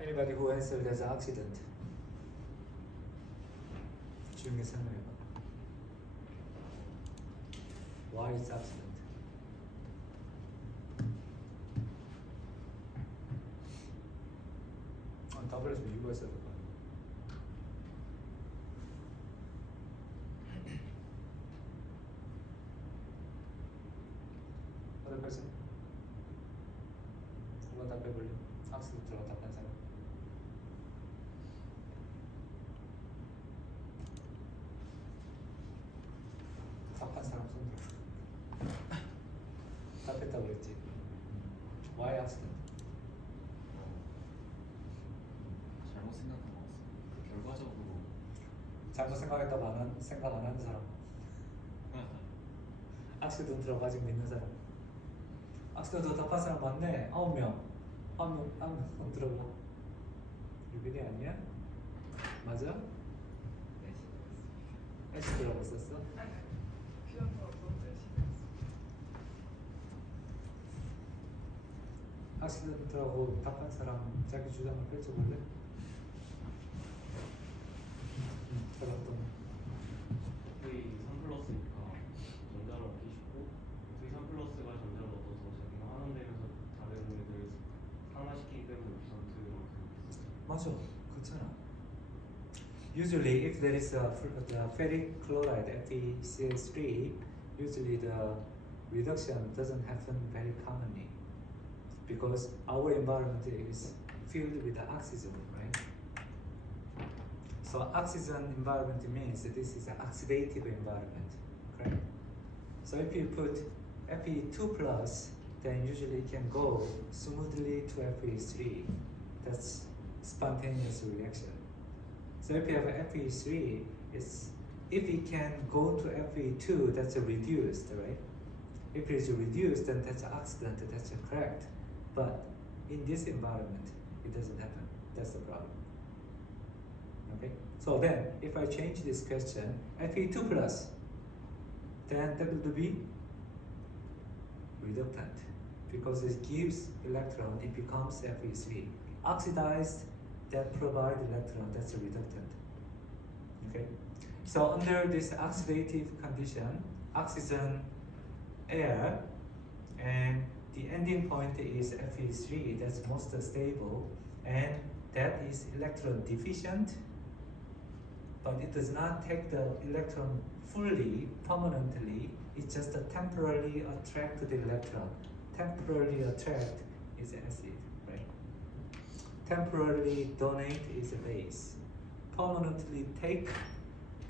Anybody who answered as accident? 중에 설명해봐. Why is accident? 더블에서 이유가 있어야 될 거야. Other person? 누가 답해볼래? accident 들어가 답한 사람. 답한 사람 손 들어. 답했다고 그랬지. Why accident? 잘못 생각한 것 같습니다. 결과적으로 잘못 생각했다고 생각 안 하는 사람. accident라고 아직 믿는 사람. accident 답한 사람 맞네. 9명. 9명 들어봐. 유빈이 아니야? 맞아? 애쉬드라고 썼어? accident라고 답한 사람 자기 주장을 펼쳐볼래? 들었던 V3 플러스니까 전자를 얻기 쉽고 V3 플러스가 전자를 얻어서 자기가 하는 데면서 다른 애들 상하시키기 때문에 %만큼 맞아, 그렇잖아. Usually, if there is the ferric chloride FeCl3, usually the reduction doesn't happen very commonly because our environment is filled with the oxygen, right? So oxygen environment means that this is an oxidative environment, correct? So if you put Fe2 plus, then usually it can go smoothly to Fe3. That's spontaneous reaction. So if you have Fe3, if it can go to Fe2, that's a reduced, right? If it is reduced, then that's an accident, that's correct. But in this environment, it doesn't happen. That's the problem. Okay? So then, if I change this question, Fe2 plus, then that would be reductant. Because it gives electron, it becomes Fe3. Oxidized, that provide electron, that's a reductant. Okay? So under this oxidative condition, oxygen, air, and the ending point is Fe3, that's most stable, and that is electron deficient, but it does not take the electron fully, permanently, it just temporarily attract the electron. Temporarily attract is acid, right? Temporarily donate is a base. Permanently take,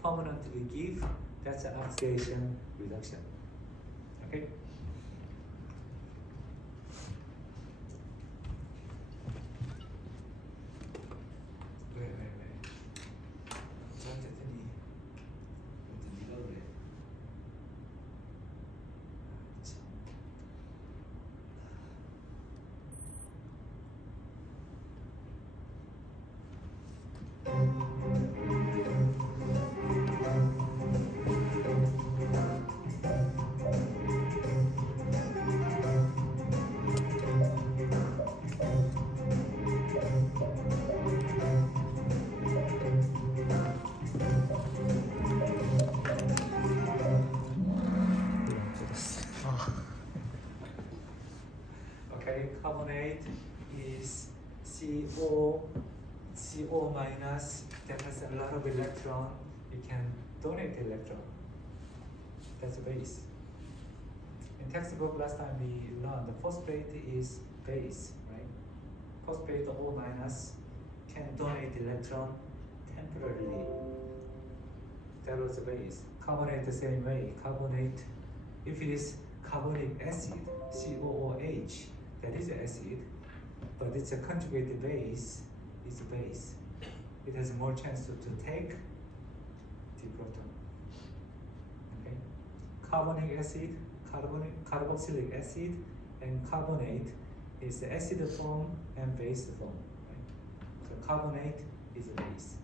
permanently give, that's an oxidation reduction. Okay? 왜? 저한테 했더니 네가 그래. 참. Okay, carbonate is CO minus that has a lot of electron. You can donate electron. That's a base. In textbook last time we learned the phosphate is base, right? Phosphate O minus can donate electron temporarily. That was the base. Carbonate the same way. Carbonate, if it is carbonic acid, COOH, that is acid, but it's a conjugated base, it's a base. It has more chance to take the proton. Okay? Carbonic acid, carboxylic acid, and carbonate is the acid form and base form. Right? So carbonate is a base.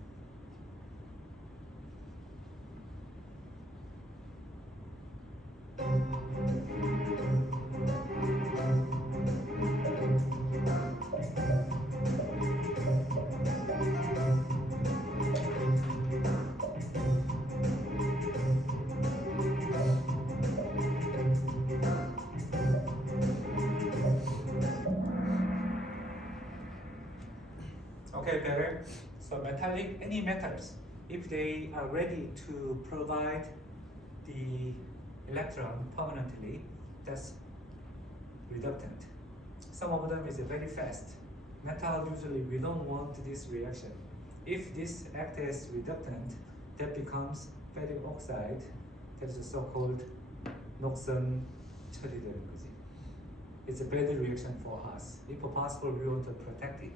Okay, better. So metallic, any metals, if they are ready to provide the electron permanently, that's reductant. Some of them is very fast. Metal usually we don't want this reaction. If this acts as reductant, that becomes ferric oxide. That is so-called 녹슨 처리되는 거지. It's a bad reaction for us. If possible, we want to protect it.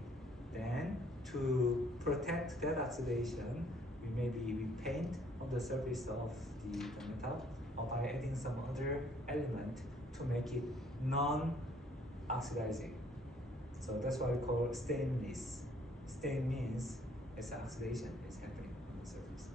Then to protect that oxidation, we paint on the surface of the metal, or by adding some other element to make it non-oxidizing. So that's why we call stainless. Stain means it's oxidation is happening on the surface.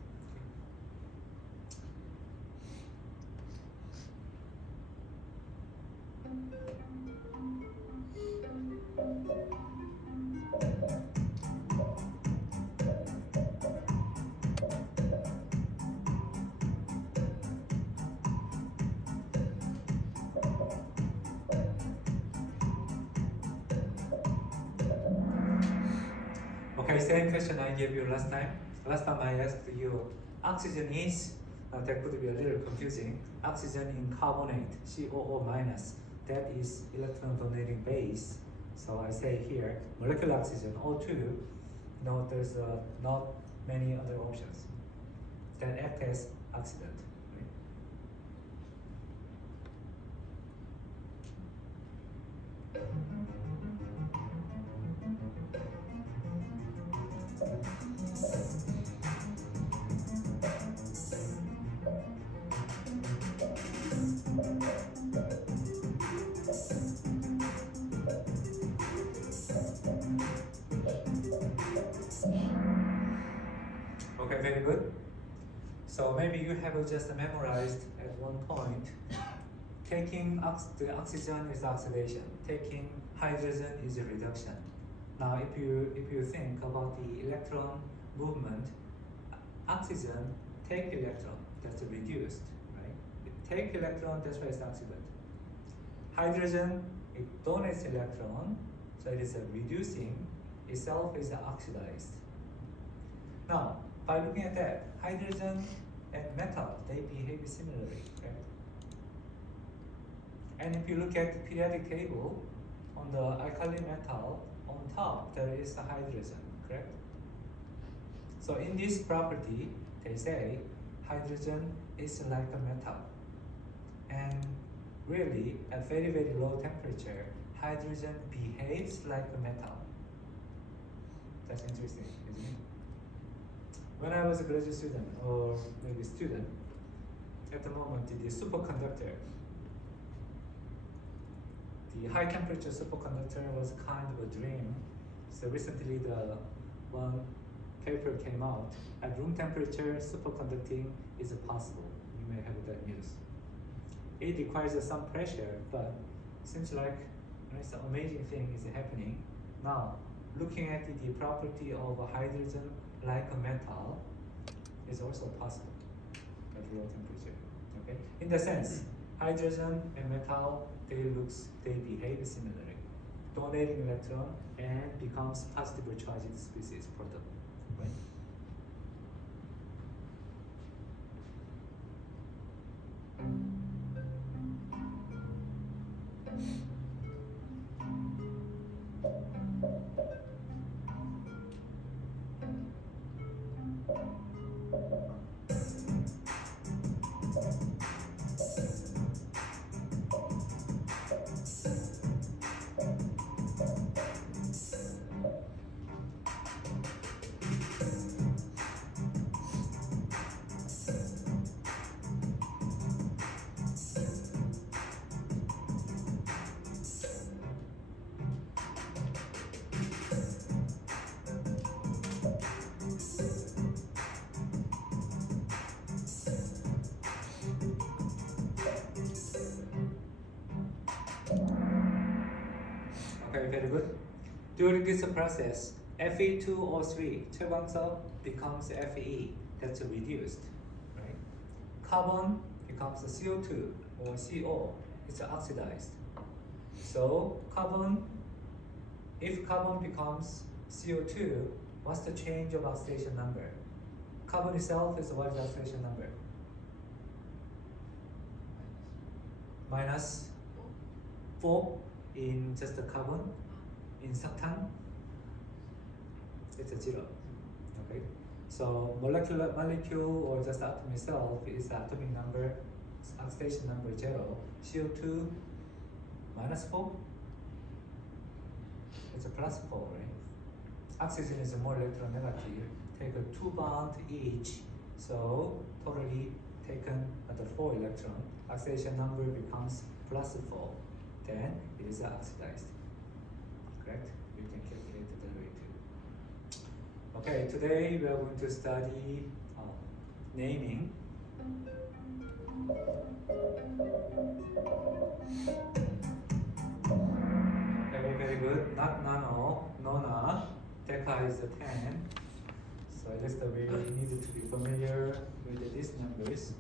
Okay, same question I gave you last time. Last time I asked you, oxygen is, that could be a little confusing. Oxygen in carbonate, COO minus, that is electron donating base. So I say here, molecular oxygen, O2, no, there's not many other options that act as oxidant. Right? Okay, very good. So maybe you have just memorized at one point, taking the oxygen is oxidation, taking hydrogen is a reduction. Now if you think about the electron movement, oxygen take electron, that's reduced, right? It take electron, that's why it's oxidant. Hydrogen, it donates electron, so it is a reducing, itself is oxidized. Now, by looking at that, hydrogen and metal, they behave similarly, correct? And if you look at the periodic table, on the alkali metal, on top there is a hydrogen, correct? So in this property, they say hydrogen is like a metal. And really, at very, very low temperature, hydrogen behaves like a metal. That's interesting, isn't it? When I was a graduate student, or maybe student, at the moment, the superconductor, the high temperature superconductor was kind of a dream. So recently the one paper came out. At room temperature, superconducting is possible. You may have that news. It requires some pressure, but seems like it's an amazing thing is happening. Now, looking at the property of a hydrogen like a metal is also possible at low temperature. Okay, in the sense, hydrogen and metal they behave similarly, donating electron and becomes positively charged species product. Right? Okay, very good. During this process, Fe2O3, 철광석 becomes Fe, that's reduced, right? Carbon becomes CO2 or CO, it's oxidized. So carbon, if carbon becomes CO2, what's the change of oxidation number? Carbon itself is what is the oxidation number? Minus 4 in just the carbon. In surtan, it's a 0. Okay, so molecule or just atom itself is atomic number, oxidation number 0. CO2 minus 4. It's a plus 4, right? Oxygen is more electronegative. Take a 2 bond each, so totally taken at the 4 electron. Oxidation number becomes plus 4. Then it is oxidized. Correct? You can calculate it that way too. Okay, today we are going to study naming. Okay, very good. Not nano, nona. Deca is a 10. So at least we needed to be familiar with these numbers.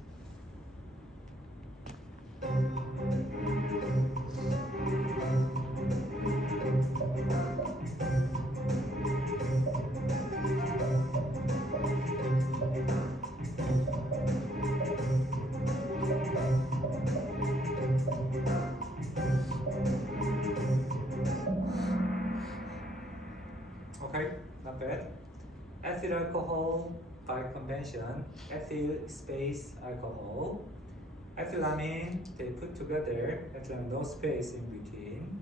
Okay, not bad. Ethyl alcohol, by convention, ethyl space alcohol. Ethylamine, they put together, ethylamine, no space in between.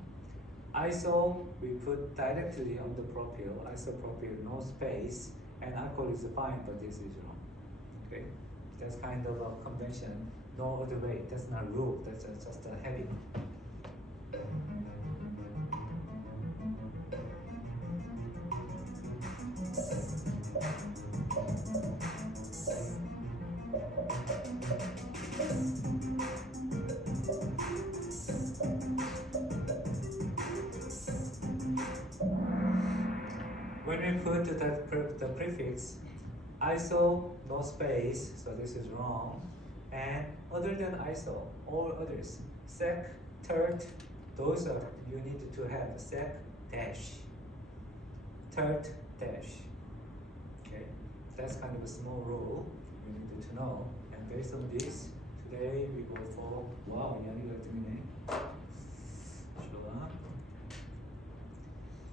Iso, we put directly on the propyl, isopropyl, no space. And alcohol is fine, but this is wrong. Okay, that's kind of a convention. No other way, that's not rule, that's just a heading. When we put the prefix iso, no space, so this is wrong. And other than iso, all others, sec, tert, those are, you need to have sec dash, tert dash. Okay, that's kind of a small rule you need to know. And based on this, today we go for, wow, 이야기가 들리네. Sure.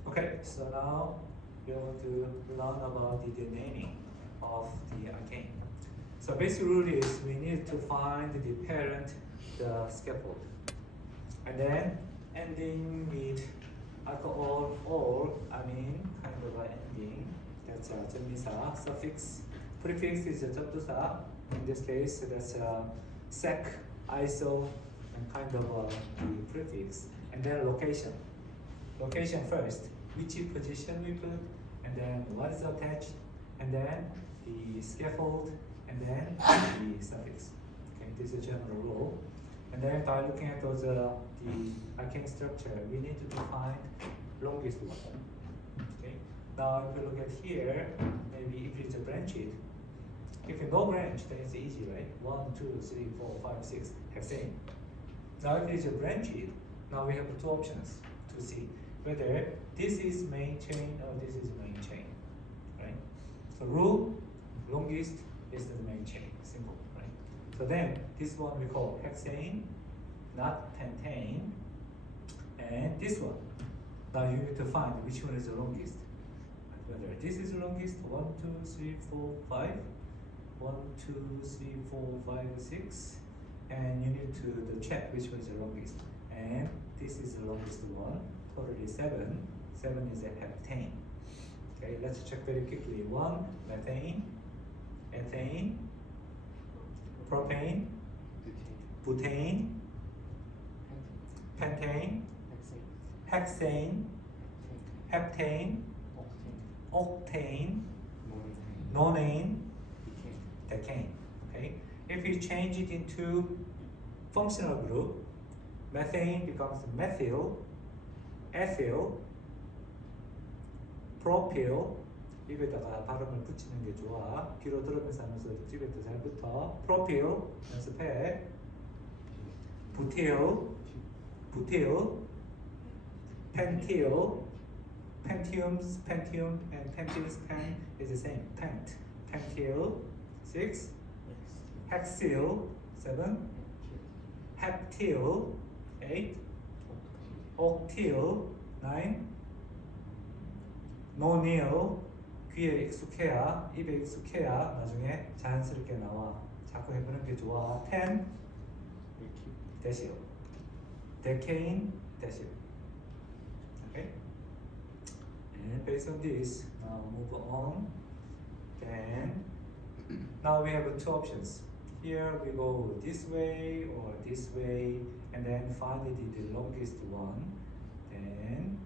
Okay, so now we are going to learn about the naming of the alkane. So basic rule is we need to find the parent, the scaffold. And then ending with alcohol or amine, kind of an ending. That's a 전미사, suffix. Prefix is a 접두사. In this case, that's a sec, iso, and kind of the prefix. And then location. Location first. Which position we put, and then what is attached, and then the scaffold, and then the suffix. Okay, this is a general rule. And then by looking at those the alkane structure, we need to define longest one. Okay. Now if you look at here, maybe if it's a branched, if you no branch, then it's easy, right? 1, 2, 3, 4, 5, 6, hexane. Now if it's a branched, now we have two options to see whether this is main chain or this is main chain, right? So rule, longest is the main chain, simple, right? So then this one we call hexane, not pentane, and this one. Now you need to find which one is the longest. Whether this is the longest, 1, 2, 3, 4, 5, 1, 2, 3, 4, 5, 6, and you need to check which one is the longest. And this is the longest one. Totally 7. 7 is a heptane. Okay, let's check very quickly. 1, methane, ethane, propane, butane, pentane, hexane, heptane, octane, nonane, decane. Okay, if you change it into functional group, methane becomes methyl, ethyl, propyl, 입에다가 발음을 붙이는 게 좋아. 귀로 들으면서 하면서 입에도 잘 붙어. propyl 연습해. butyl, pentyl, Pentium, and Pentium's pen is the same. Pentyl, 6. Hexyl, 7. Heptyl, 8. octyl, 9. nonil, 귀에 익숙해야, 입에 익숙해야 나중에 자연스럽게 나와. 자꾸 해보는 게 좋아. 10. 데실. decane, 데실. Okay? And based on this, now move on. Then, now we have two options. Here we go this way or this way, and then finally the longest one. Then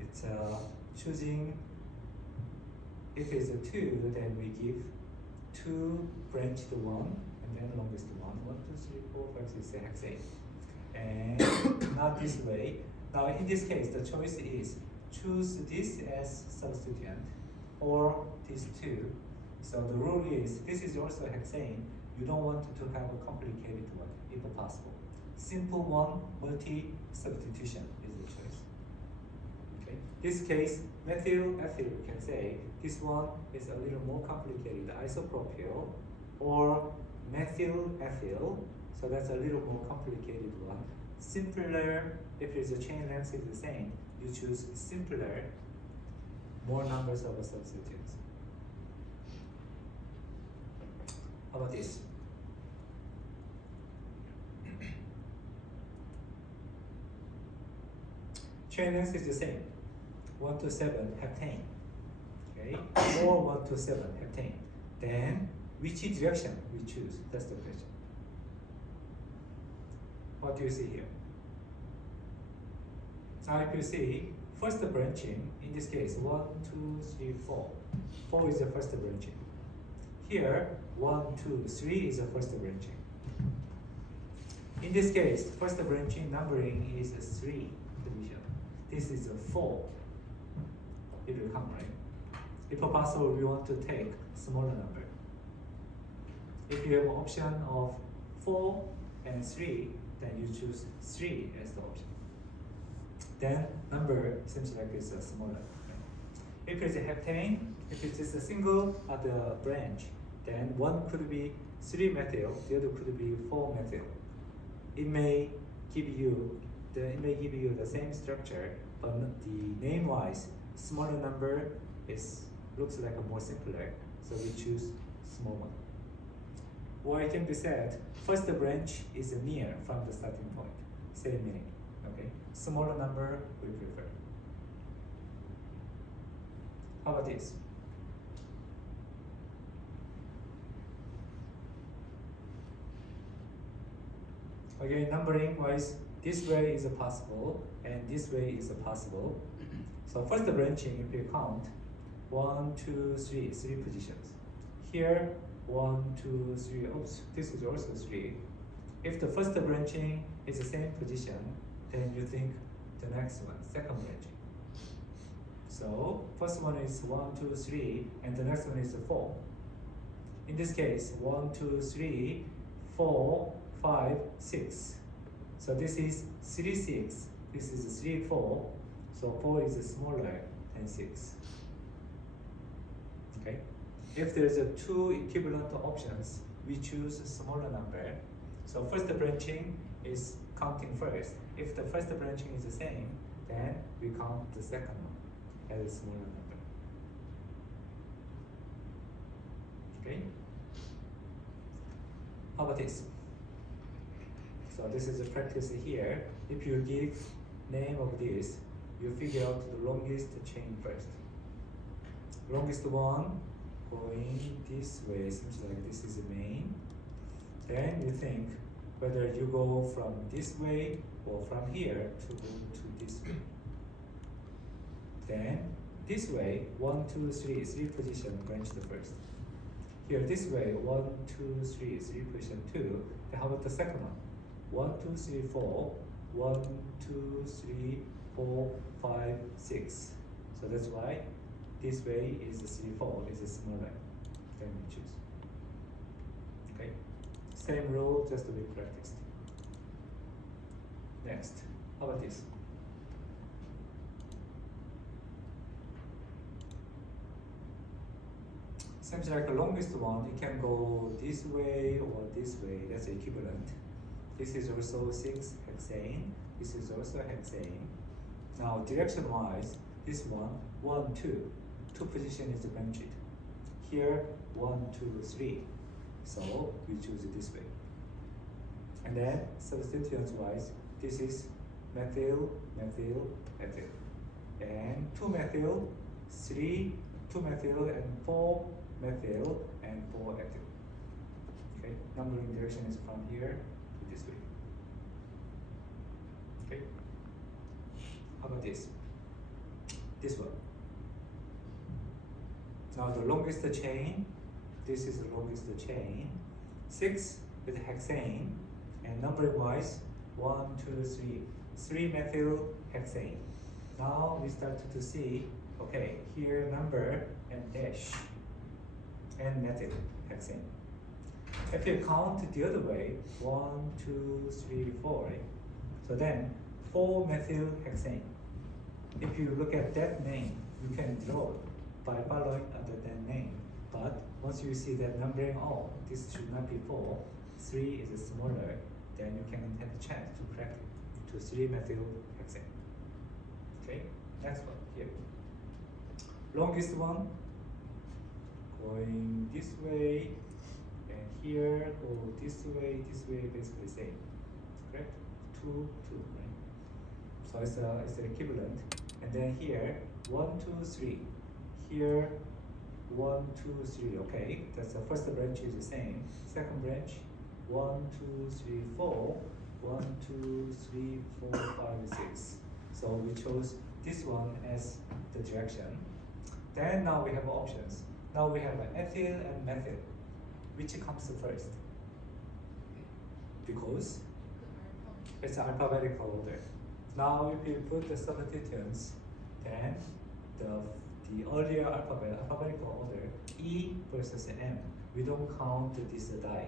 it's choosing. If it's a 2, then we give 2 branched one, and then longest one. 1, 2, 3, 4, 5, 6, 7, hexane. And not this way. Now in this case, the choice is choose this as substituent or these 2. So the rule is this is also hexane. You don't want to have a complicated one, if possible. Simple one, multi-substitution is the choice. Okay. This case, methyl ethyl, you can say this one is a little more complicated, isopropyl or methyl ethyl. So that's a little more complicated one. Simpler, if the chain length is the same, you choose simpler, more numbers of substituents. How about this? Chain length is the same. 1 to 7 heptane. Okay, or 1 to 7 heptane. Then which direction we choose? That's the question. What do you see here? Now if you see first branching, in this case 1, 2, 3, 4. 4 is the first branching. Here 1, 2, 3 is the first branching. In this case, first branching numbering is 3 division. This is a 4. It will come, right? If possible, we want to take smaller number. If you have an option of 4 and 3, then you choose 3 as the option. Then number seems like it's smaller. If it's a heptane, if it's just a single other branch, then one could be 3 methyl, the other could be 4 methyl. It may give you the same structure, but the name-wise, smaller number looks like a more simpler, so we choose small one. Or it can be said, first branch is near from the starting point, same meaning. Okay, smaller number we prefer. How about this? Again, numbering wise, this way is possible and this way is possible. So first branching, if you count 1, 2, 3, 3 positions. Here 1, 2, 3. Oops, this is also 3. If the first branching is the same position, then you think the next one, second branching. So first one is 1, 2, 3, and the next one is 4. In this case, 1, 2, 3, 4, 5, 6. So this is 3, 6. This is 3, 4. So 4 is smaller than 6. Okay. If there's 2 equivalent options, we choose a smaller number. So first branching is counting first. If the first branching is the same, then we count the second one as a smaller number. Okay. How about this? So this is a practice here. If you give name of this, you figure out the longest chain first. Longest one going this way, seems like this is the main. Then you think whether you go from this way or from here to go to this way. Then this way, 1, 2, 3, 3 position branch the first. Here this way, 1, 2, 3, 3 position 2. Then how about the second one? 1, 2, 3, 4. 1, 2, 3, 4, 5, 6. So that's why this way is 3, 4 is smaller. Then we choose. Okay. Same rule, just to be practiced. Next, how about this? Seems like the longest one, it can go this way or this way, that's equivalent. This is also 6 hexane, this is also hexane. Now direction wise, this one, 1, 2, 2 position is branched. Here, 1, 2, 3. So we choose it this way. And then substituents wise, this is methyl, methyl, methyl. And 2 methyl, 3, 2 methyl, and 4 methyl, and 4 ethyl. Okay, numbering direction is from here to this way. Okay, how about this? This one. Now the longest chain, this is the longest chain. 6 with hexane, and numbering wise, 1, 2, 3. 3 methyl hexane. Now we start to see, okay, here number and dash and methyl hexane. If you count the other way, 1, 2, 3, 4, right? So then 4 methyl hexane. If you look at that name, you can draw by following under that name. But once you see that numbering, oh, this should not be 4, 3 is smaller, then you can have a chance to correct it to 3 methyl hexane. Okay, next one here. Longest one going this way, and here go this way, basically same. Correct? 2, 2, right? So it's the equivalent. And then here 1, 2, 3. Here 1, 2, 3. Okay, that's the first branch is the same. Second branch 1, 2, 3, 4. 1, 2, 3, 4, 5, 6. So we chose this one as the direction. Then now we have options. Now we have ethyl and methyl. Which comes first? Because it's alphabetical order. Now if you put the substituents, then the earlier alphabetical order, E versus M. We don't count this di.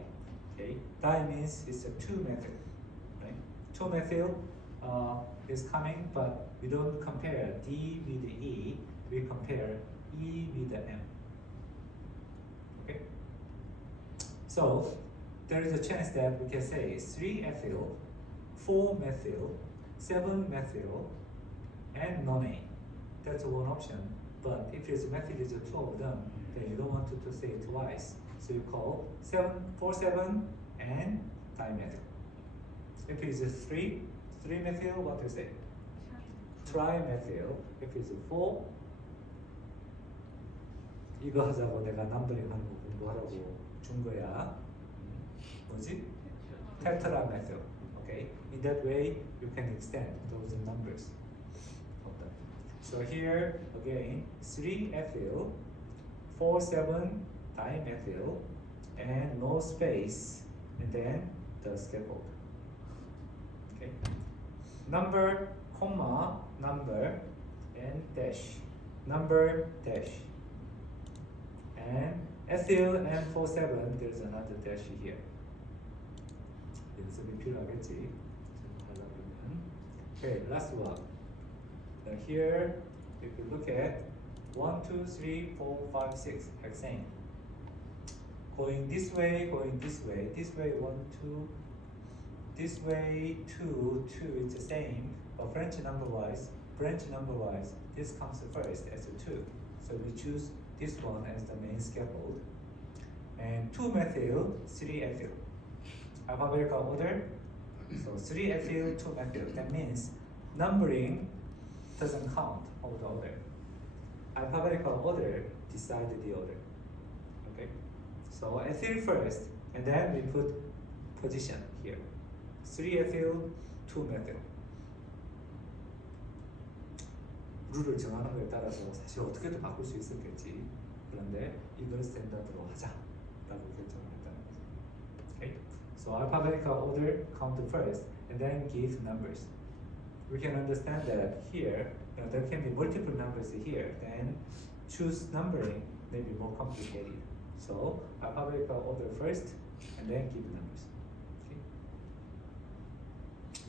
Okay, di means it's a 2 methyl, right? 2 methyl is coming, but we don't compare D with the E. We compare E with the M. Okay. So there is a chance that we can say 3 ethyl, 4 methyl, 7 methyl, and none. That's one option. But if it's methyl is 2 of them, then you don't want to say it twice. So you call 4, 7, and dimethyl. If it's 3 methyl, what do you say? Trimethyl. If it's 4, 이거 하자고 내가 넘버링 하는 거 공부하라고 준 거야. 뭐지? Tetramethyl. Okay. In that way, you can extend those numbers. So here again, 3 ethyl, 4, 7 dimethyl, and no space, and then the scaffold. Okay. Number, comma, number, and dash. Number, dash. And ethyl and 4, 7, there's another dash here. 연습이 필요하겠지. Okay, last one. Now here, if you look at 1, 2, 3, 4, 5, 6 hexane. Going this way, this way, 1, 2, this way, 2, 2, it's the same. But branch number wise, this comes first as a 2. So we choose this one as the main scaffold. And 2 methyl, 3 ethyl. Alphabetical order. So 3 ethyl, 2 methyl. That means numbering doesn't count over the order. Alphabetical order decides the order. Okay. So ethyl first, and then we put position here. 3 ethyl, 2 methyl. 룰을 정하는 거에 따라서 사실 어떻게든 바꿀 수 있었겠지. 그런데 이걸 스탠다드로 하자라고 결정을 했다는 거죠. Okay. So alphabetical order count first, and then give numbers. We can understand that here, there can be multiple numbers here, then choose numbering may be more complicated. So alphabetical order first, and then give numbers.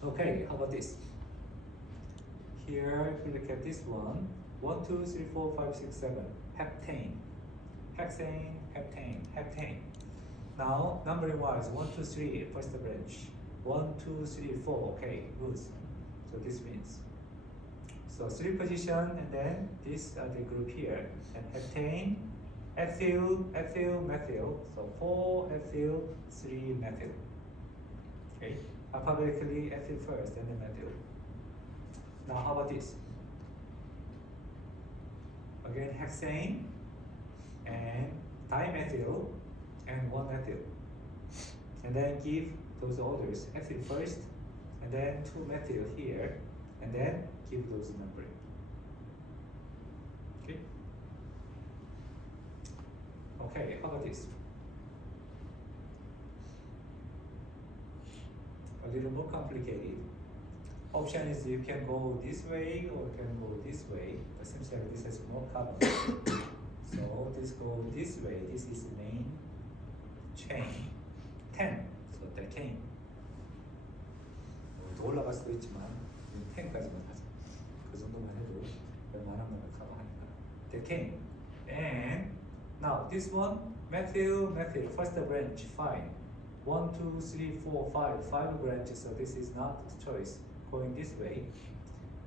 Okay, how about this? Here, if you look at this one, 1, 2, 3, 4, 5, 6, 7, heptane. hexane, heptane, heptane. Now numbering wise, 1, 2, 3, first branch. 1, 2, 3, 4. Okay, good. So this means. So 3 position, and then this are the group here. And heptane, ethyl, ethyl, methyl. So 4 ethyl, 3 methyl. Okay, alphabetically ethyl first, and then methyl. Now how about this? Again, hexane and dimethyl and 1 methyl. And then give those orders, ethyl first, and then 2 methyl here, and then give those numbering. Okay? Okay, how about this? A little more complicated. Option is you can go this way or you can go this way. It seems like this has more carbon. So this go this way. This is the main chain. 10. So decane. 더 올라갈 수도 있지만 10까지만 하자. 그 정도만 해도 웬만한 걸 커버하니까. decane. And now this one methyl, methyl. First branch, fine. 1, 2, 3, 4, 5. 5 branches. So this is not choice. Going this way.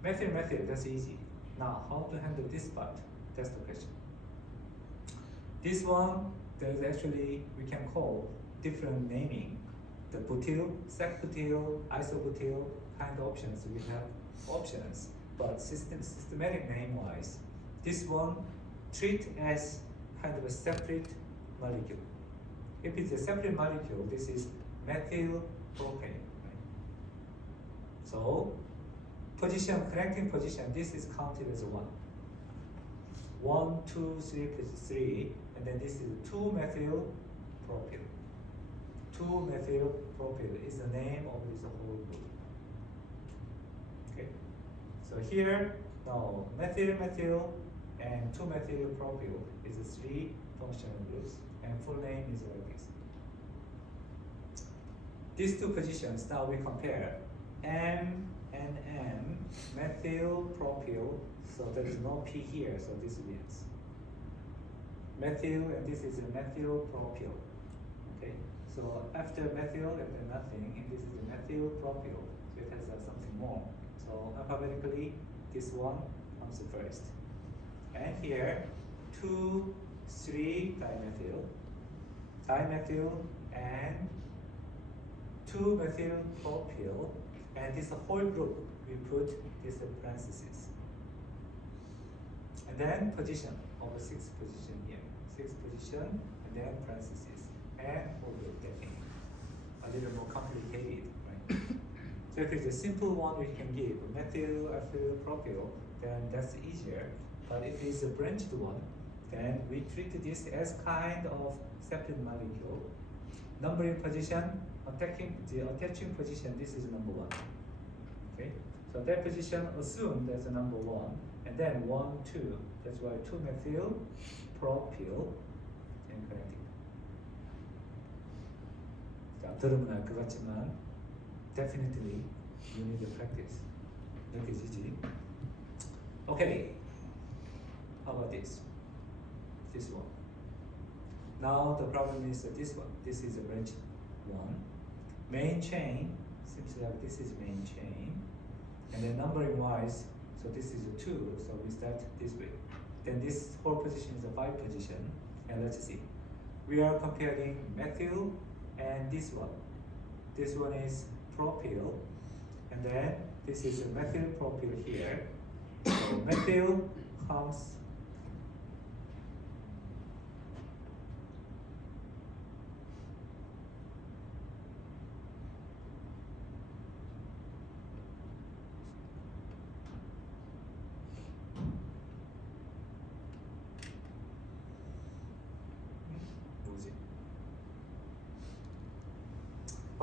Methyl, methyl, that's easy. Now, how to handle this part? That's the question. This one, there's actually, we can call different naming. The butyl, sec-butyl, isobutyl kind of options. We have options, but systematic name-wise, this one treat as kind of a separate molecule. If it's a separate molecule, this is methyl propane. So, position, connecting position, this is counted as 1. 1, 2, 3, 3, and then this is 2 methyl propyl. 2 methyl propyl is the name of this whole group. Okay, so here, now methyl, methyl, and 2 methyl propyl is the 3 functional groups, and full name is like this. These 2 positions, now we compare. M and M, methyl propyl, so there is no P here, so this wins. Methyl, and this is a methyl propyl. Okay, so after methyl, and then nothing, and this is a methyl propyl, so it has something more. So alphabetically, this one comes first. And here, 2, 3 dimethyl, dimethyl, and 2 methyl propyl. And this whole group, we put this in parentheses. And then position, over 6 position here. 6 position, and then parentheses. And whole group, decane. A little more complicated, right? So if it's a simple one we can give, methyl, ethyl, propyl, then that's easier. But if it's a branched one, then we treat this as kind of separate molecule. Numbering position, the attaching position, this is number 1. Okay, so that position assume that's a number 1, and then 1, 2. That's why 2 methyl propyl and connecting. 자, 들으면 알 것 같지만 definitely you need to practice. 느껴지지? Okay. How about this? This one. Now the problem is this one. This is a branch 1. Main chain, seems like this is main chain. And then numbering wise, so this is a 2, so we start this way. Then this whole position is a 5 position. And let's see. We are comparing methyl and this one. This one is propyl. And then this is a methyl propyl here. So methyl comes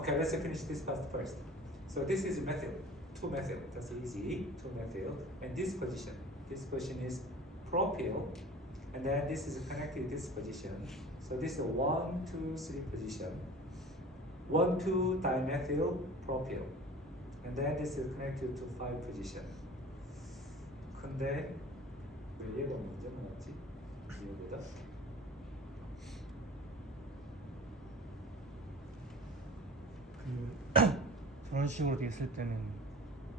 Okay, let's finish this part first. So this is methyl, 2 methyl, that's easy, 2 methyl. And this position is propyl, and then this is connected to this position. So this is a 1, 2, 3 position. 1, 2 dimethyl propyl. And then this is connected to 5 position. 근데 왜 얘가 먼저 나왔지? 이거보다? 저런 식으로 돼 있을 때는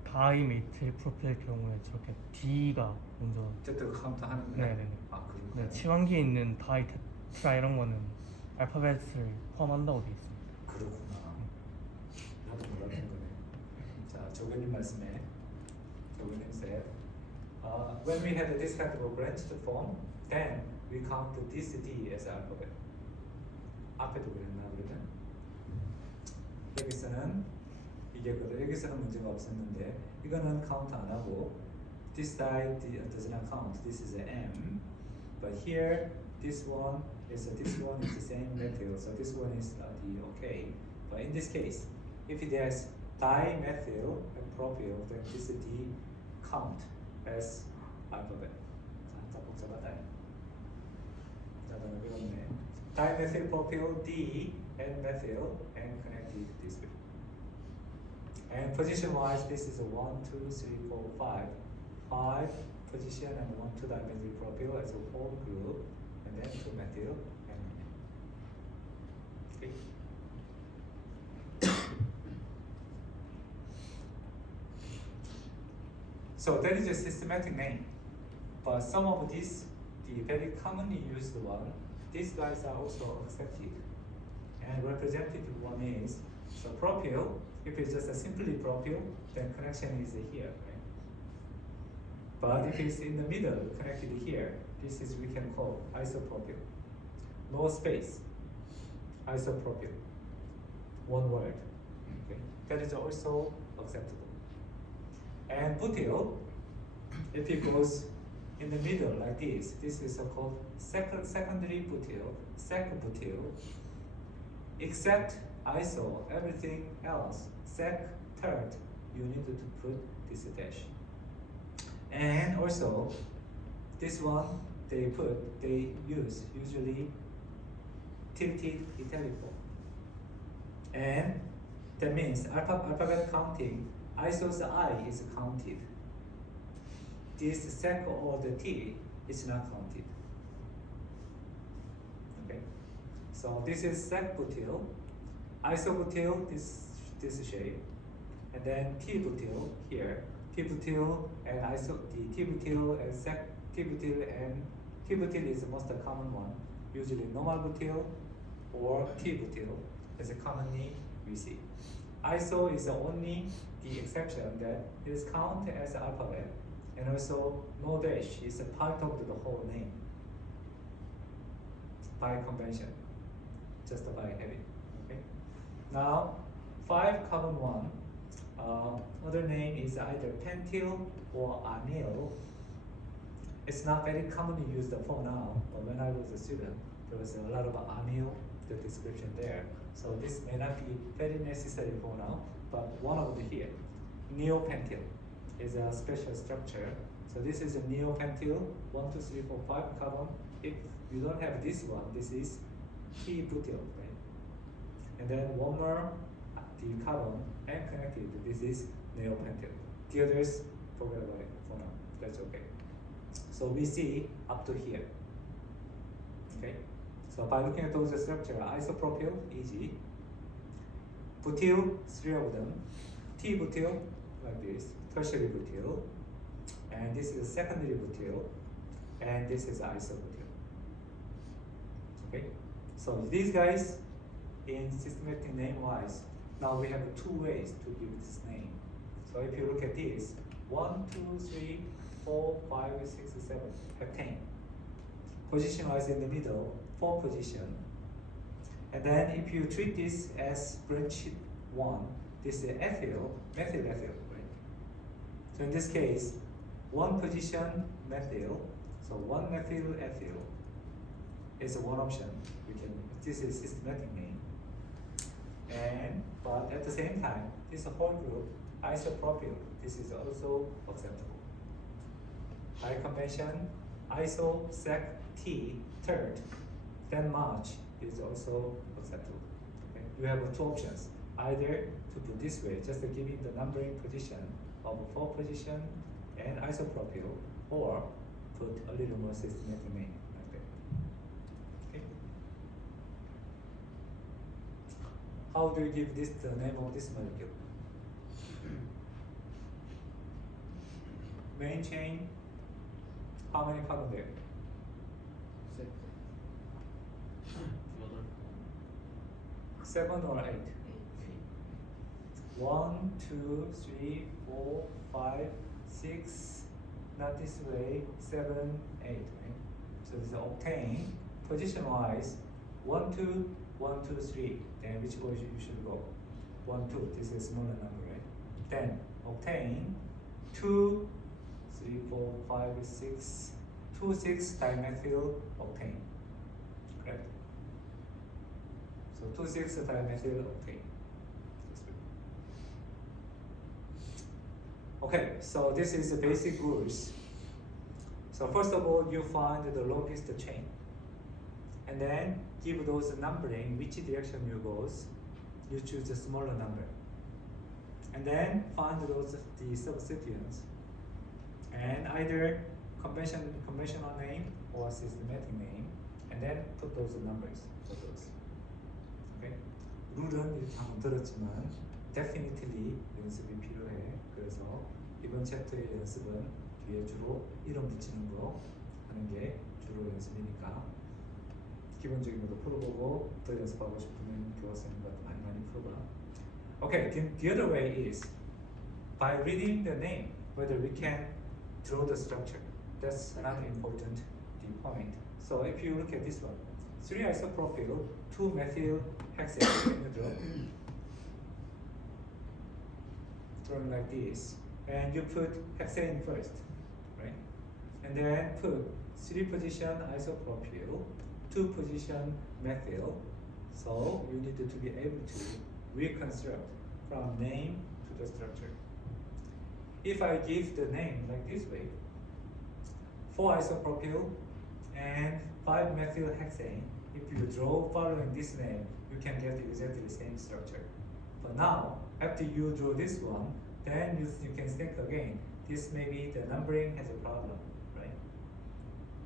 다이메틸 프로필 경우에 저렇게 D가 먼저 저도 카운트 하는 거예요? 네네네. 아, 그런가요? 네, 치환기에 있는 다이 테트라 이런 거는 알파벳을 포함한다고 돼 있습니다. 그렇구나. 나도 몰랐던 거네. 자, 조교님 말씀에 조교님 said, when we had this kind of a branched form, then we count this D as alphabet. 앞에도 그랬나 그러면? 여기서는 이게 그래. 여기서는 문제가 없었는데 이거는 카운트 안 하고 this side does not count. This is a M, but here this one is the same methyl, so this one is the okay. But in this case, if there's dimethyl and propyl, then this D count as alphabet. 자, 복잡하다. 자, 너는 배웠네. Dimethyl propyl D and methyl and connected this way. And position wise, this is a 1, 2, 3, 4, 5. 5 position and 1, 2 dimethyl propyl as a whole group, and then 2 methyl and okay. So that is a systematic name. But some of these, the very commonly used one, these guys are also accepted. And representative one is, so propyl, if it's just a simply propyl, then connection is here, right? But if it's in the middle, connected here, this is we can call isopropyl. No space, isopropyl. One word. Okay? That is also acceptable. And butyl, if it goes in the middle like this is called secondary butyl, sec butyl, except iso, everything else, sec third, you need to put this dash. And also, this one they use usually tilted italic form. And that means alphabet counting, iso's I is counted. This sec or the T is not counted. Okay, so this is sec butyl, isobutyl this shape, and then T butyl here. T butyl and T butyl and sec T butyl and T butyl is the most common one. Usually normal butyl or T butyl is commonly we see. Iso is only the exception that it is counted as alphabet, and also no dash is a part of the whole name by convention, just by having. Okay. Now 5 carbon 1. Other name is either pentyl or anyl. It's not very commonly used for now, but when I was a student, there was a lot of anyl, the description there. So this may not be very necessary for now, but one of the here, neopentyl is a special structure. So this is a neopentyl, 1, 2, 3, 4, 5 carbon. If you don't have this one, this is P-butyl, right? And then one more, the carbon and connected, this is neopentyl. The others, forget about it for now, that's okay. So we see up to here, okay? So by looking at those structure, isopropyl, easy. Butyl, 3 of them. T-butyl, like this, tertiary butyl. And this is secondary butyl. And this is isobutyl. Okay? So these guys, in systematic name-wise, now we have 2 ways to give this name. So if you look at this, 1, 2, 3, 4, 5, 6, 7, heptane. Position-wise in the middle, 4 position. And then if you treat this as branch 1, this is ethyl, methyl ethyl, right? So in this case, 1 position methyl, so 1 methyl ethyl is one option. This is systematic name. And but at the same time, this whole group, isopropyl, this is also acceptable. By convention, iso, sec, T, third, then March is also acceptable. Okay? You have 2 options. Either to put this way, just giving the numbering position of 4 position and isopropyl, or put a little more systematic name like that. Okay? How do you give this the name of this molecule? Main chain, how many carbon there? 7 or 8? 1, 2, 3, 4, 5, 6, not this way, 7, 8, right? So this is octane, position wise, 1, 2, 1, 2, 3. Then which position you should go? 1, 2, this is a smaller number, right? Then octane, 2, 3, 4, 5, 6, 2, 6 dimethyl octane, correct? So 2, 6 dimethyl octane. Okay, so this is the basic rules. So first of all, you find the longest chain, and then give those numbering which direction you goes. You choose a smaller number, and then find those the substituents, and either conventional name or systematic name, and then put those numbers for those. Okay, 룰은 이렇게 한번 들었지만 definitely 연습이 필요해. 그래서 이번 챕터의 연습은 뒤에 주로 이름 붙이는 거 하는 게 주로 연습이니까 기본적인 것도 풀어보고 더 연습하고 싶으면 교과서님과 많이 풀어봐. Okay, the other way is by reading the name whether we can draw the structure. That's not important, the point. So if you look at this one, 3-isopropyl, 2-methyl hexane, can you draw? Drawing like this, and you put hexane first, right? And then put 3-position isopropyl, 2-position methyl. So you need to be able to reconstruct from name to the structure. If I give the name like this way, 4-isopropyl and 5-methyl hexane, if you draw following this name, you can get exactly the same structure. But now, after you draw this one, then you can think again, this maybe the numbering has a problem, right?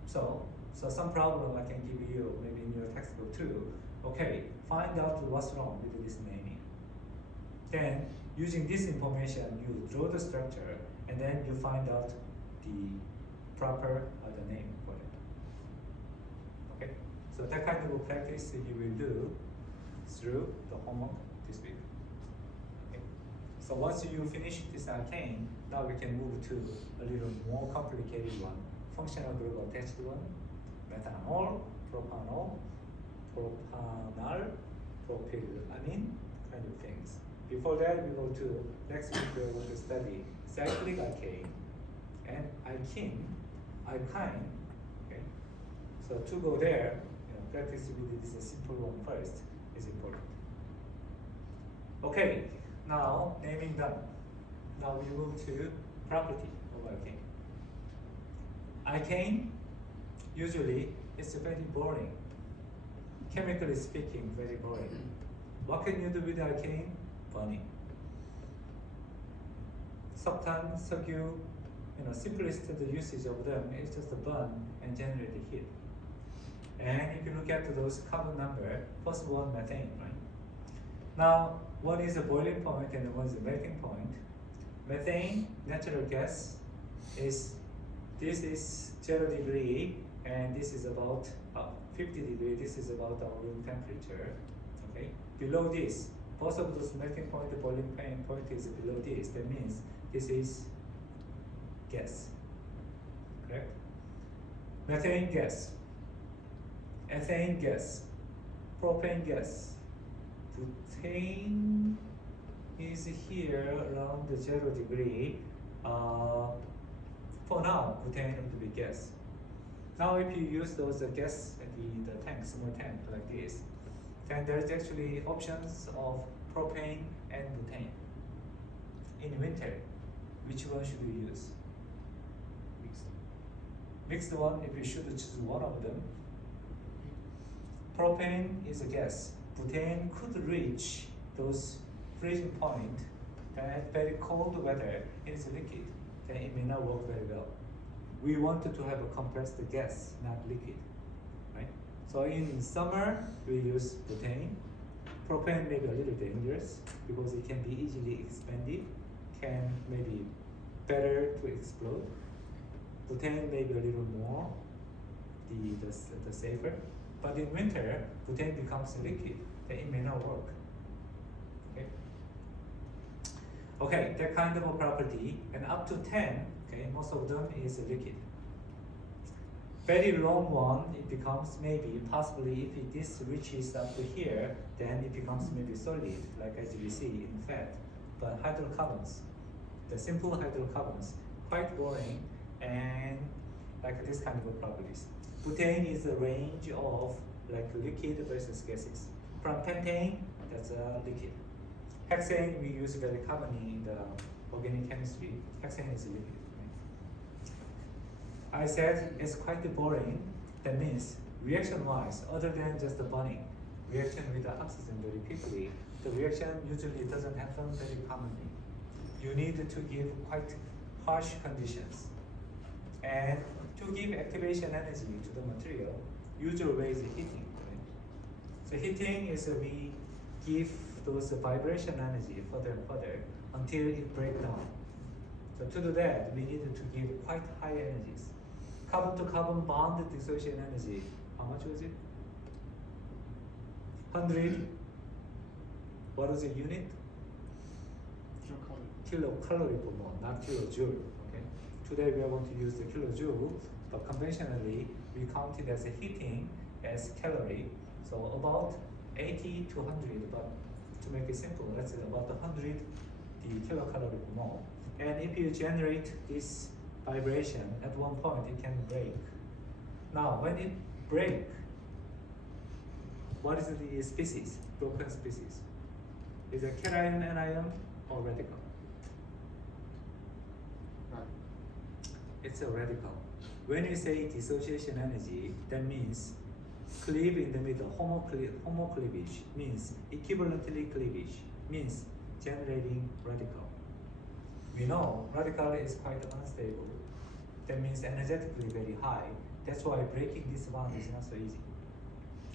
So some problem I can give you maybe in your textbook too. Okay, find out what's wrong with this naming. Then, using this information, you draw the structure, and then you find out the proper the name for it. Okay, so that kind of practice you will do through the homework this week. Okay. So once you finish this alkane, now we can move to a little more complicated one. Functional group attached one, methanol, propanol, propanal, propylamine, kind of things. Before that, we go to next week we're going to study cyclic alkane and alkene, alkyne. Okay, so to go there, practice with this simple one first is important. Okay, now naming done. Now we move to property of alkane. Alkane usually it's very boring. Chemically speaking, very boring. What can you do with alkane? Burning. Subtan, 석유, simplest the usage of them is just to burn and generate the heat. And if you look at those carbon number, first one methane, right? Now, one is the boiling point and one is the melting point. Methane, natural gas, this is 0 degree and this is about 50 degree. This is about our room temperature. Okay. Below this, both of those melting point, the boiling point is below this. That means this is gas. Correct? Methane gas, ethane gas, propane gas. Butane is here around the 0 degree. For now, butane would be gas. Now, if you use those gas, the tank, small tank like this, then there's actually options of propane and butane. In winter, which one should you use? Mixed one, if you should choose one of them. Propane is a gas. Butane could reach those freezing point, then at very cold weather, it is liquid, then it may not work very well. We wanted to have a compressed gas, not liquid, right? So in summer, we use butane. Propane may be a little dangerous because it can be easily expanded, can maybe better to explode. Butane may be a little more the safer, but in winter butane becomes liquid, then it may not work. Okay. Okay, that kind of a property, and up to 10, okay, most of them is liquid. Very long one, it becomes maybe, possibly, if this reaches up to here, then it becomes maybe solid, like as we see in fat. But hydrocarbons, the simple hydrocarbons, quite boring, and like this kind of properties. Butane is a range of like liquid versus gases. From pentane, that's a liquid. Hexane, we use very commonly in the organic chemistry. Hexane is a liquid. I said it's quite boring. That means reaction-wise, other than just the burning, reaction with the oxygen very quickly, the reaction usually doesn't happen very commonly. You need to give quite harsh conditions. And to give activation energy to the material, usual way is heating. Right? So heating is we give those vibration energy further and further until it breaks down. So to do that, we need to give quite high energies. Carbon to carbon bond dissociation energy, how much was it? 100, what was the unit? Kilocalorie per mole, not kilojoule. Okay. Today we are going to use the kilojoule, but conventionally we count it as a heating as calorie. So about 80 to 100, but to make it simple, let's say about 100 the kilocalorie per mole. And if you generate this vibration, at one point it can break. Now, when it breaks, what is the species, broken species? Is it cation, anion, or radical? It's a radical. When you say dissociation energy, that means cleave in the middle, homocleavage means equivalently cleavage, means generating radical. We know radical is quite unstable. That means energetically very high. That's why breaking this bond is not so easy.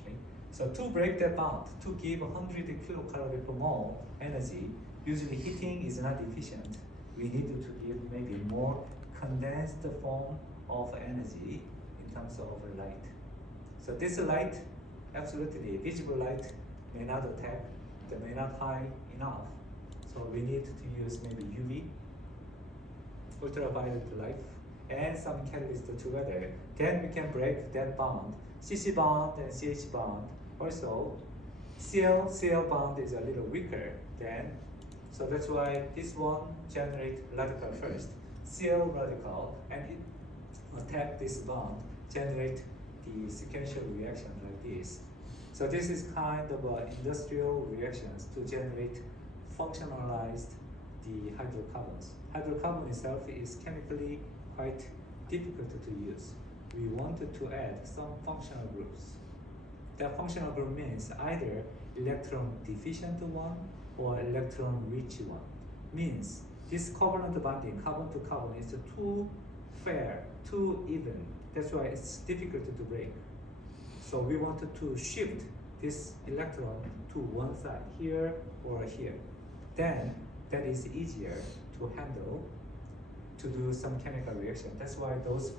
Okay? So to break that bond, to give 100 kilocalorie per mole energy, usually heating is not efficient. We need to give maybe more condensed form of energy in terms of light. So this light, absolutely visible light may not attack, they may not high enough. So we need to use maybe UV, ultraviolet light, and some catalyst together. Then we can break that bond. CC bond and CH bond. Also, Cl bond is a little weaker than, so that's why this one generate radical first. Cl radical, and it attack this bond, generate the sequential reaction like this. So this is kind of industrial reactions to generate functionalized the hydrocarbons. Hydrocarbon itself is chemically quite difficult to use. We wanted to add some functional groups. That functional group means either electron deficient one or electron rich one. Means this covalent bonding, carbon to carbon, is too fair, too even. That's why it's difficult to break. So we wanted to shift this electron to one side, here or here. Then that is easier to handle, to do some chemical reaction. That's why those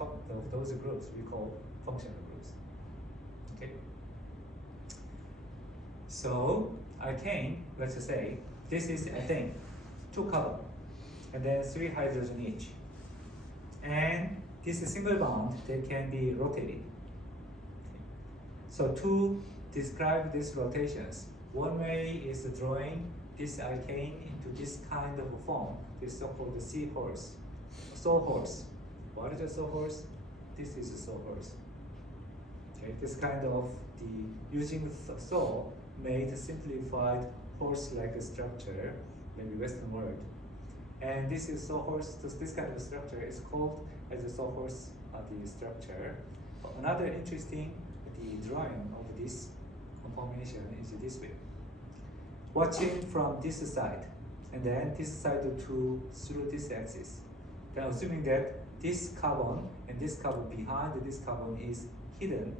groups we call functional groups. Okay. So alkane, let's say this is ethane, 2 carbon, and then 3 hydrogen each. And this single bond, they can be rotated. So to describe these rotations, one way is drawing this alkane into this kind of form, this so-called seahorse, sawhorse. What is a sawhorse? This is a sawhorse. Okay, this kind of the using saw made simplified horse-like structure, maybe Western word. And this is sawhorse. This kind of structure is called as a sawhorse the structure. Another interesting the drawing of this conformation is this way. Watching from this side, and then this side through this axis. Then assuming that this carbon and this carbon behind this carbon is hidden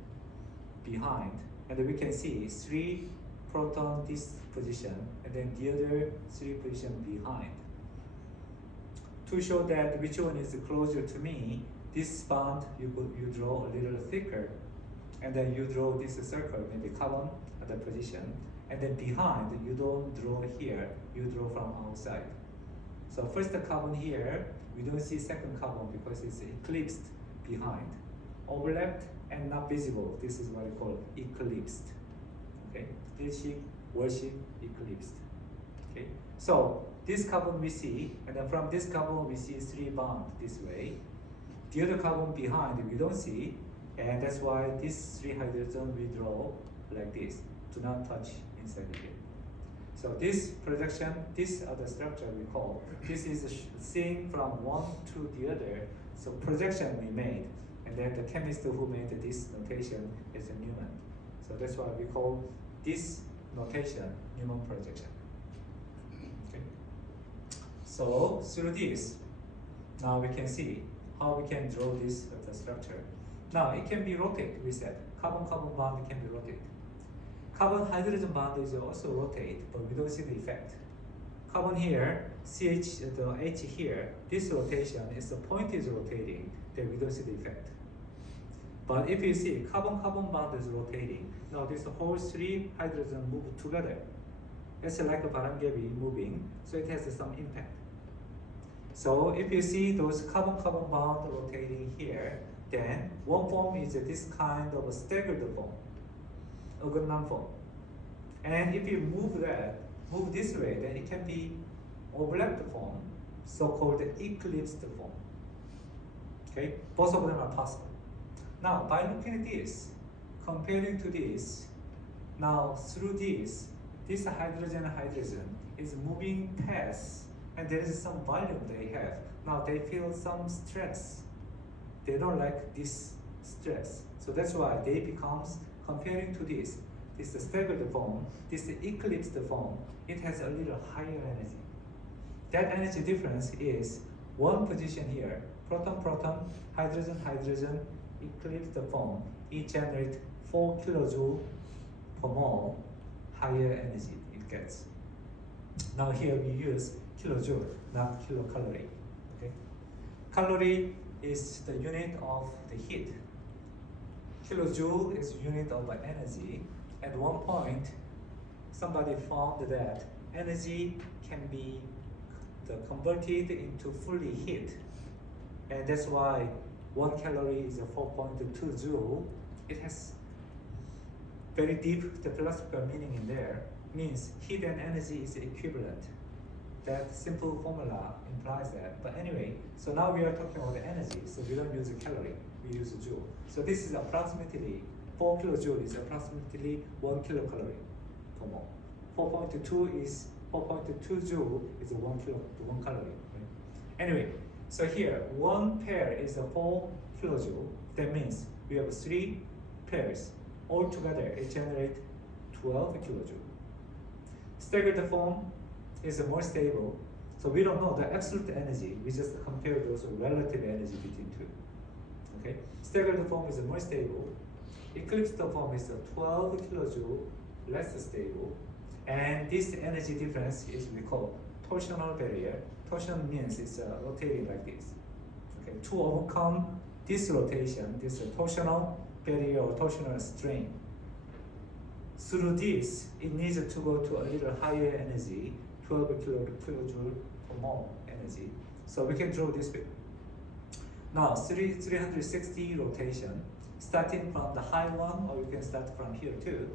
behind, and we can see 3 proton this position, and then the other 3 position behind. To show that which one is closer to me, this bond you draw a little thicker, and then you draw this circle, maybe carbon at the position, and then behind you don't draw here, you draw from outside. So first the carbon here, we don't see second carbon because it's eclipsed behind, overlapped and not visible. This is what we call eclipsed. Okay, 일식, 월식, eclipsed. Okay, so this carbon we see, and then from this carbon we see 3 bonds this way. The other carbon behind we don't see, and that's why these 3 hydrogen we draw like this, do not touch inside here. So this projection, this other structure we call, this is seeing from one to the other. So projection we made, and then the chemist who made this notation is Newman. So that's why we call this notation Newman projection. Okay. So through this, now we can see how we can draw this the structure. Now it can be rotated. We said carbon-carbon bond can be rotated. Carbon-hydrogen bond is also rotate, but we don't see the effect. Carbon here, CH, the H here, this rotation is the point is rotating, then we don't see the effect. But if you see carbon-carbon bond is rotating, now this whole 3 hydrogen move together. It's like a barangabi moving, so it has some impact. So if you see those carbon-carbon bond rotating here, then one form is this kind of a staggered form, Argon form. And if you move this way, then it can be overlapped form, so-called eclipsed form. Okay, both of them are possible. Now, by looking at this, comparing to this, now through this hydrogen is moving past, and there is some volume they have. Now they feel some stress. They don't like this stress. So that's why they becomes, comparing to this staggered form, this eclipsed form, it has a little higher energy. That energy difference is one position here, proton-proton, hydrogen-hydrogen, eclipsed form, it generates 4 kilojoule per mole higher energy it gets. Now here we use kilojoule, not kilocalorie. Okay? Calorie is the unit of the heat. Kilojoule is unit of energy. At one point, somebody found that energy can be converted into fully heat. And that's why 1 calorie is 4.2 joule. It has very deep the philosophical meaning in there. Means heat and energy is equivalent. That simple formula implies that. But anyway, so now we are talking about the energy, so we don't use a calorie, we use a joule. So this is approximately 4 kilojoule is approximately 1 kilocalorie per mole. 4.2 is 4.2 joule is 1 calorie. Right? Anyway, so here one pair is a 4 kilojoule. That means we have 3 pairs. All together it generates 12 kilojoule. Staggered form is more stable, so we don't know the absolute energy. We just compare those relative energy between two. Okay, staggered form is more stable. Eclipsed form is 12 kilojoule less stable, and this energy difference is we call torsional barrier. Torsion means it's rotating like this. Okay, to overcome this rotation, this torsional barrier or torsional strain. Through this, it needs to go to a little higher energy, 12 kilojoule per mole energy. So we can draw this way. Now, 360 rotation, starting from the high one, or you can start from here too.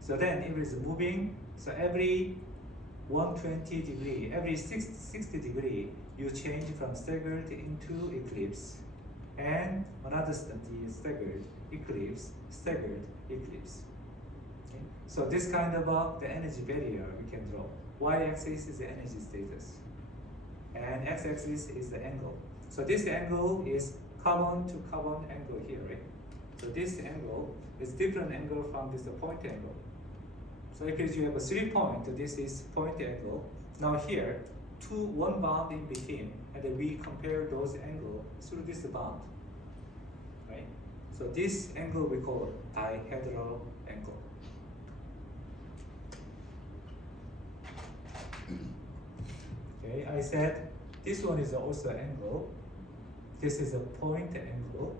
So then it is moving, so every 120 degree, every 60 degree, you change from staggered into eclipse, and another staggered, eclipse, staggered, eclipse. Okay? So this kind of the energy barrier we can draw. Y-axis is the energy status, and x-axis is the angle. So this angle is carbon to carbon angle here, right? So this angle is different angle from this point angle. So if you have a 3 point, this is point angle. Now here, one bond in between, and then we compare those angles through this bond, right? So this angle we call dihedral angle. Okay, I said this one is also angle. This is a point angle.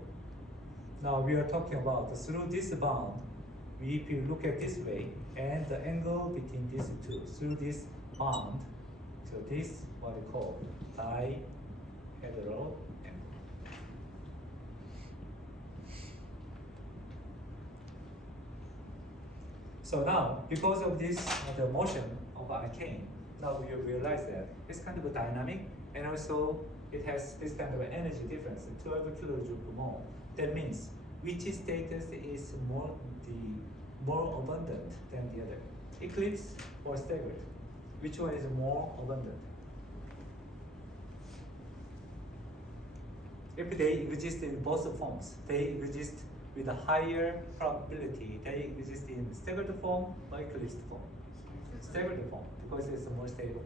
Now we are talking about through this bond, if you look at this way, and the angle between these two through this bond, so this what we call dihedral angle. So now, because of this, the motion of alkane, now we realize that it's kind of a dynamic, and also it has this kind of energy difference, 12 kilojoule per mole. That means which status is more abundant than the other? Eclipse or staggered? Which one is more abundant? If they exist in both forms, they exist with a higher probability. They exist in staggered form or eclipsed form. Staggered form, because it's more stable.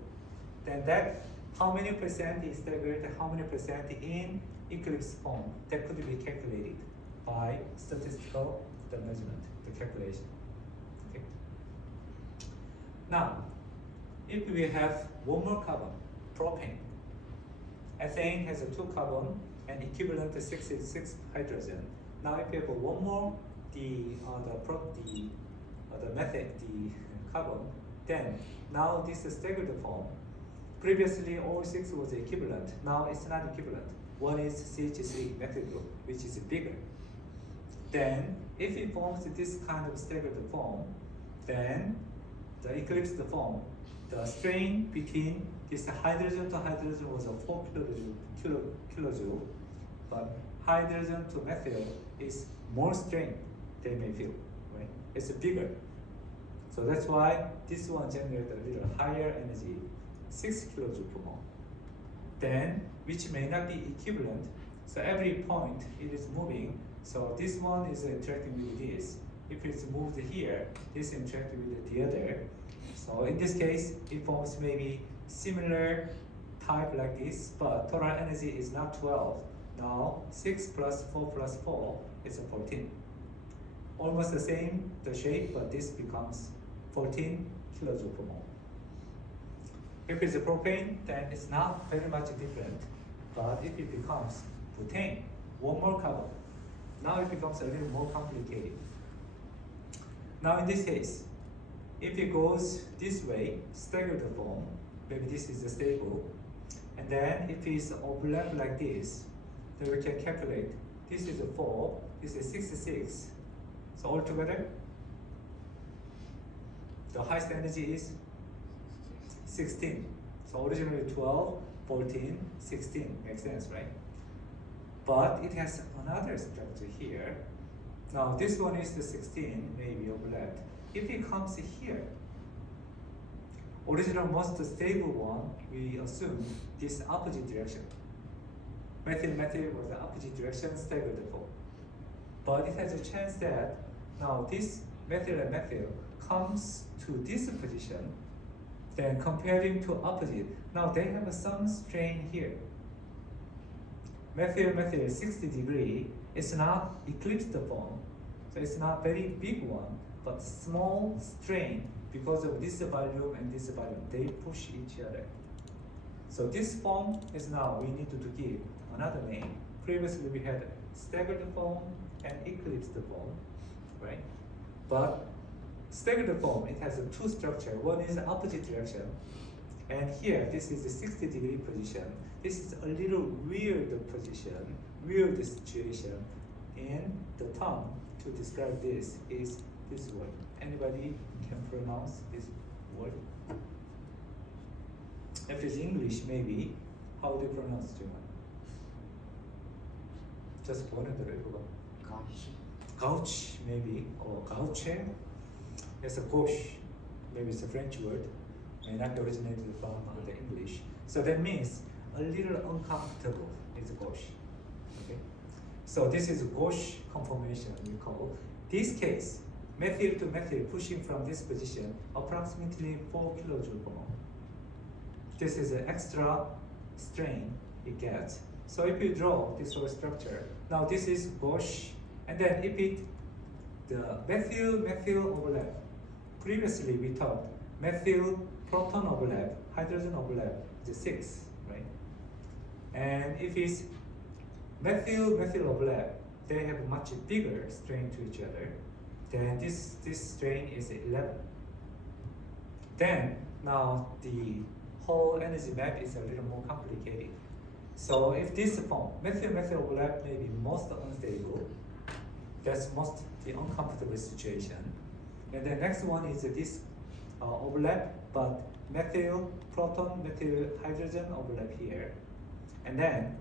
Then that, how many percent is staggered, how many percent in eclipse form, that could be calculated by statistical the measurement, the calculation. Okay. Now, if we have one more carbon, propane, ethane has a 2 carbon and equivalent to 6 hydrogen. Now, if you have one more, the carbon, then now this is staggered form. Previously, all 6 was equivalent. Now it's not equivalent. One is CH3 methyl group, which is bigger. Then, if it forms this kind of staggered form, then the eclipsed form, the strain between this hydrogen to hydrogen was a 4 kilojoule, but hydrogen to methyl is more strain, they may feel, right? It's bigger. So that's why this one generates a little higher energy, 6 kilojoule per mole. Then, which may not be equivalent, so every point it is moving, so this one is interacting with this. If it's moved here, this interacts with the other. So in this case, it forms maybe similar type like this, but total energy is not 12. Now 6 plus 4 plus 4 is 14. Almost the same, the shape, but this becomes 14 kilojoule per mole. If it's a propane, then it's not very much different. But if it becomes butane, one more carbon, now it becomes a little more complicated. Now in this case, if it goes this way, staggered form, maybe this is stable, and then if it's overlap like this, then we can calculate. This is 4, this is 66. So altogether, the highest energy is 16. So originally 12, 14, 16, makes sense, right? But it has another structure here. Now this one is the 16, maybe overlapped. If it comes here, original most stable one, we assume this opposite direction. Methyl was the opposite direction, staggered form. But it has a chance that now this methyl and methyl comes to this position, then comparing to opposite, now they have some strain here. Methyl 60 degree, it's not eclipsed form, so it's not very big one, but small strain because of this volume and this volume, they push each other. So this form is now we need to give another name. Previously we had staggered form and eclipsed form, right? But staggered form, it has 2 structures. One is opposite direction, and here this is the 60 degree position. This is a little weird position, weird situation. And the term to describe this is this word. Anybody can pronounce this word? If it's English, maybe, how do you pronounce it? Just 보내드려요, 그거. Gauche, maybe, or gauche. It's a gauche. Maybe it's a French word. May not be originated from the English. So that means a little uncomfortable is gauche. Okay? So this is gauche conformation we call. This case, methyl to methyl pushing from this position approximately 4 kilojoule per mole. This is an extra strain it gets. So if you draw this whole structure, now this is gauche, and then if it, the methyl overlap. Previously we thought methyl proton overlap, hydrogen overlap is 6, right? And if it's methyl overlap, they have much bigger strain to each other. Then this strain is 11. Then now the whole energy map is a little more complicated. So if this form, methyl overlap may be most unstable, that's most the uncomfortable situation. And the next one is this overlap, but methyl proton, methyl hydrogen overlap here. And then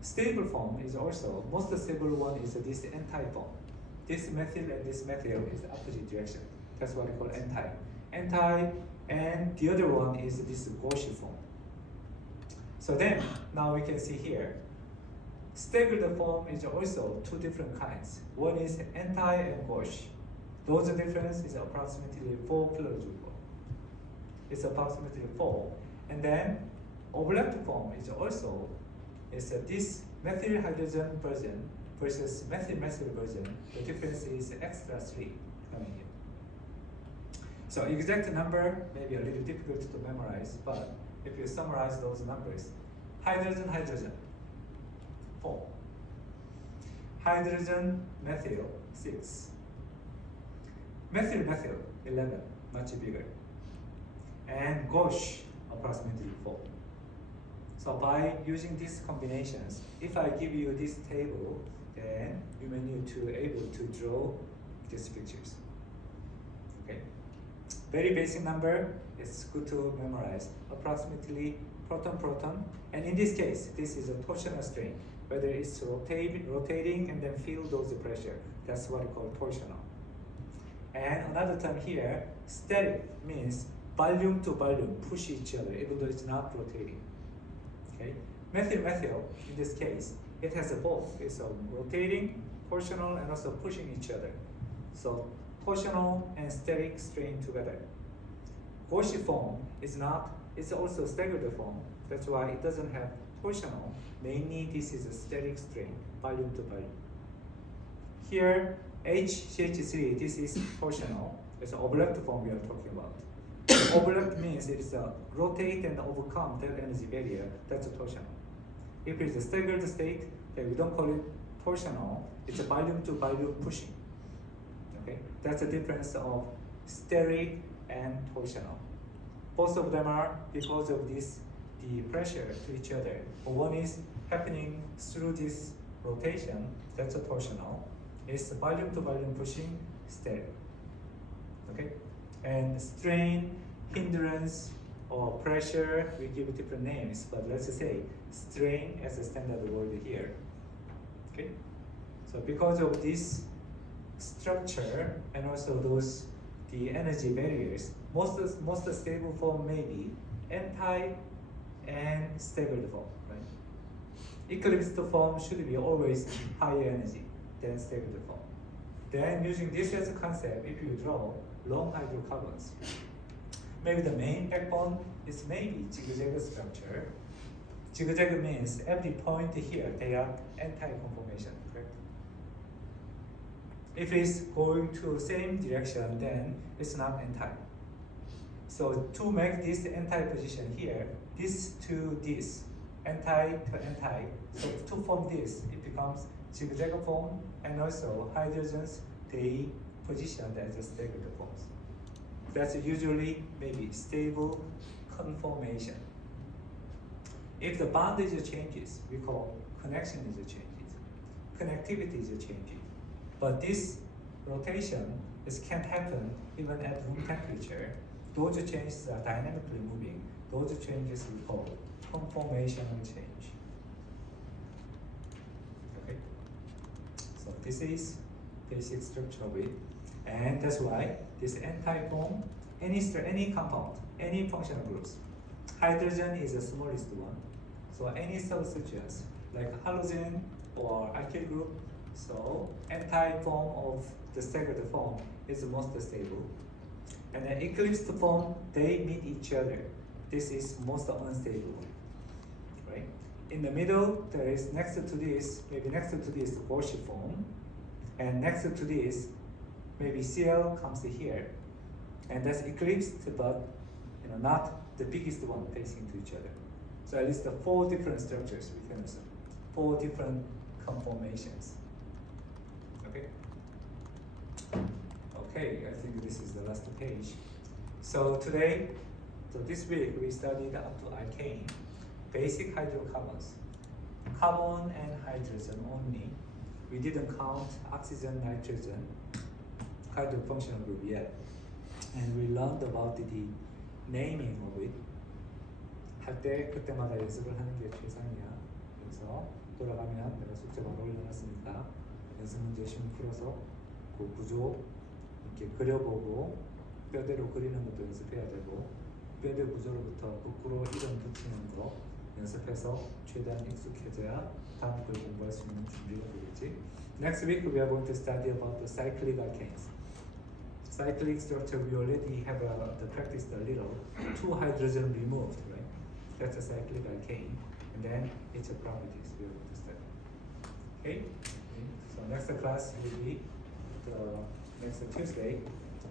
stable form is also, most stable one is this anti-form. This methyl and this methyl is the opposite direction. That's what we call anti. Anti, and the other one is this Gauche form. So then, now we can see here, staggered form is also two different kinds. One is anti and Gauche. Those difference is approximately 4 kilojoule. It's approximately 4. And then overlapped form is also this methyl hydrogen version versus methyl version. The difference is extra 3 coming here. So exact number may be a little difficult to memorize, but if you summarize those numbers, hydrogen 4, hydrogen methyl 6, methyl 11, much bigger, and gauche approximately 4. So by using these combinations, if I give you this table, then you may need to able to draw these pictures. Okay. Very basic number, it's good to memorize. Approximately proton, and in this case, this is a torsional strain. Whether it's rotating and then feel those pressure, that's what we call torsional. And another term here, static means volume to volume push each other, even though it's not rotating. Okay, methyl in this case, it has both. It's rotating, torsional, and also pushing each other. So torsional and static strain together. Gauche form is not, it's also staggered form. That's why it doesn't have torsional. Mainly this is a static strain, volume to volume. Here, HCH3, this is torsional. It's an overlapped form we are talking about. Overlapped means it's a rotate and overcome that energy barrier. That's a torsional. If it's a staggered state, then we don't call it torsional. It's a volume to volume pushing. Okay, that's the difference of steric and torsional. Both of them are because of this, the pressure to each other. One is happening through this rotation, that's a torsional. It's volume to volume pushing, steric. Okay, and strain, hindrance, or pressure, we give it different names, but let's just say strain as a standard word here. Okay, so because of this structure and also those the energy barriers, most stable form may be anti and staggered form, right? Eclipsed form should be always higher energy than staggered form. Then using this as a concept, if you draw long hydrocarbons, maybe the main backbone is maybe zigzag structure. Zigzag means every point here they are anti-conformation, correct? If it's going to same direction, then it's not anti. So to make this anti position here, this to this, anti to anti, so to form this, it becomes zigzag form, and also hydrogens, they positioned as a staggered forms. That's usually maybe stable conformation. If the bondage changes, we call connection is changes, connectivity is changing. But this rotation can't happen even at room temperature. Those changes are dynamically moving. Those changes we call conformational change. Okay. So this is basic structure of it, and that's why this anti-form, any compound, any functional groups. Hydrogen is the smallest one. So any substituents like halogen or alkyl group, so anti-form of the staggered form is the most stable. And then eclipsed form, they meet each other. This is most unstable, right? In the middle, there is next to this, maybe next to this Gauche form, and next to this, maybe Cl comes here. and that's eclipsed, but not the biggest one facing to each other. So at least the 4 different structures we can assume, 4 different conformations. Okay. Okay, I think this is the last page. So this week we studied up to alkane, basic hydrocarbons, carbon and hydrogen only. We didn't count oxygen, nitrogen, hydrofunctional group yet. And we learned about the naming of it. 할 때 그때마다 연습을 하는 게 최상이야. 그래서 돌아가면 내가 숙제 바로 올려놨으니까 연습 문제 쉬운 풀어서 그 구조 이렇게 그려보고 뼈대로 그리는 것도 연습해야 되고 뼈대 구조로부터 거꾸로 이름 붙이는 거 연습해서 최대한 익숙해져야 다음 걸 공부할 수 있는 준비가 되겠지. Next week we are going to study about the cyclic alkanes. Cyclic structure we already have practiced a little. 2 hydrogen removed, right? That's a cyclic alkane, and then its properties we are going to study. Okay? So next class will be the next Tuesday,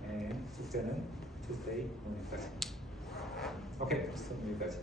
and 숙제는 Tuesday morning까지. Okay, so 여기까지.